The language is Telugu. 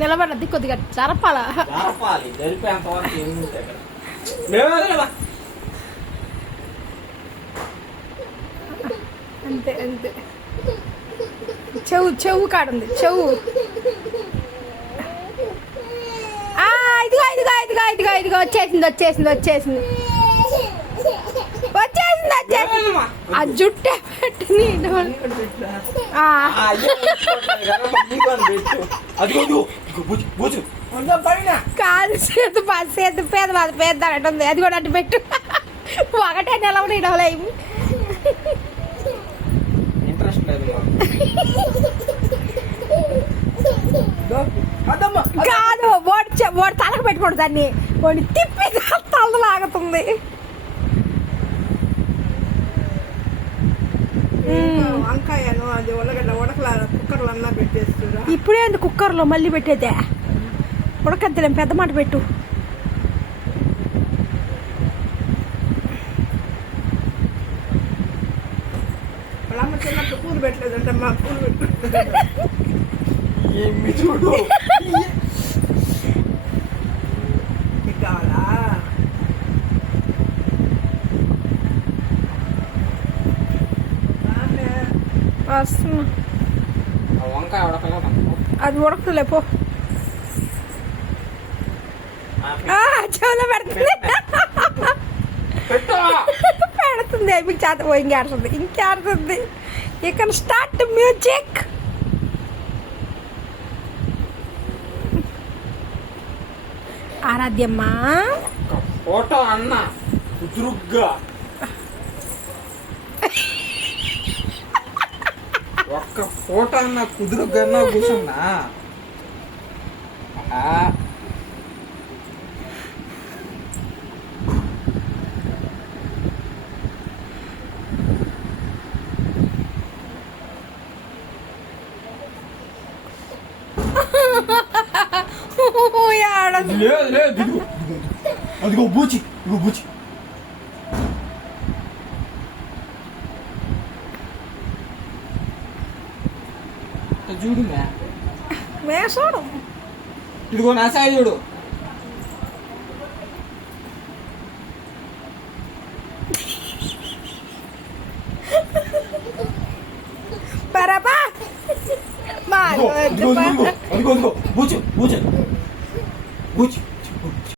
నిలబడద్ది కొద్దిగా జరపాలా అంతే అంతే చెవు కాడుంది చెవు ఇదిగో వచ్చేసింది ఆ జుట్టే పెట్టి కాదు సేతు పేద అంటుంది. అది కూడా అటు పెట్టు. ఒకటే నిలవని ఇడవలేము. కాదు ఓడి తలకు పెట్టుకోండి దాన్ని. ఓడి తిప్పి తలలాగుతుంది. వంకాయను అది ఉల్లగడ్డ ఉడకలా కుక్కర్లో అన్నా పెట్టేస్తున్నా. ఇప్పుడేంది కుక్కర్లో మళ్ళీ పెట్టేదే? ఉడకద్దులేం, పెద్ద మాట పెట్టు. వాళ్ళమ్మ చిన్నప్పుడు పూలు పెట్టలేదంటే మా పూలు పెట్టు. చూడు కావాలా? అది ఉడకలే పో. చెవులో పెడుతుంది. మీకు చేత పోయి ఇంకేడుతుంది. ఇక్కడ స్టార్ట్ మ్యూజిక్. ఆరాధ్యమ్మా ఫోటో అన్న కుదురుగ్గా ఒక్క ఫోటో అన్న కుదురుగ్గా కూర్చున్నా. అదిగో బూచి, ఇగో బూచి. చూడు చూడు, ఇదిగో నా సాయి చూడు. బరాబా అదిగో బూచి బూచి బూచి.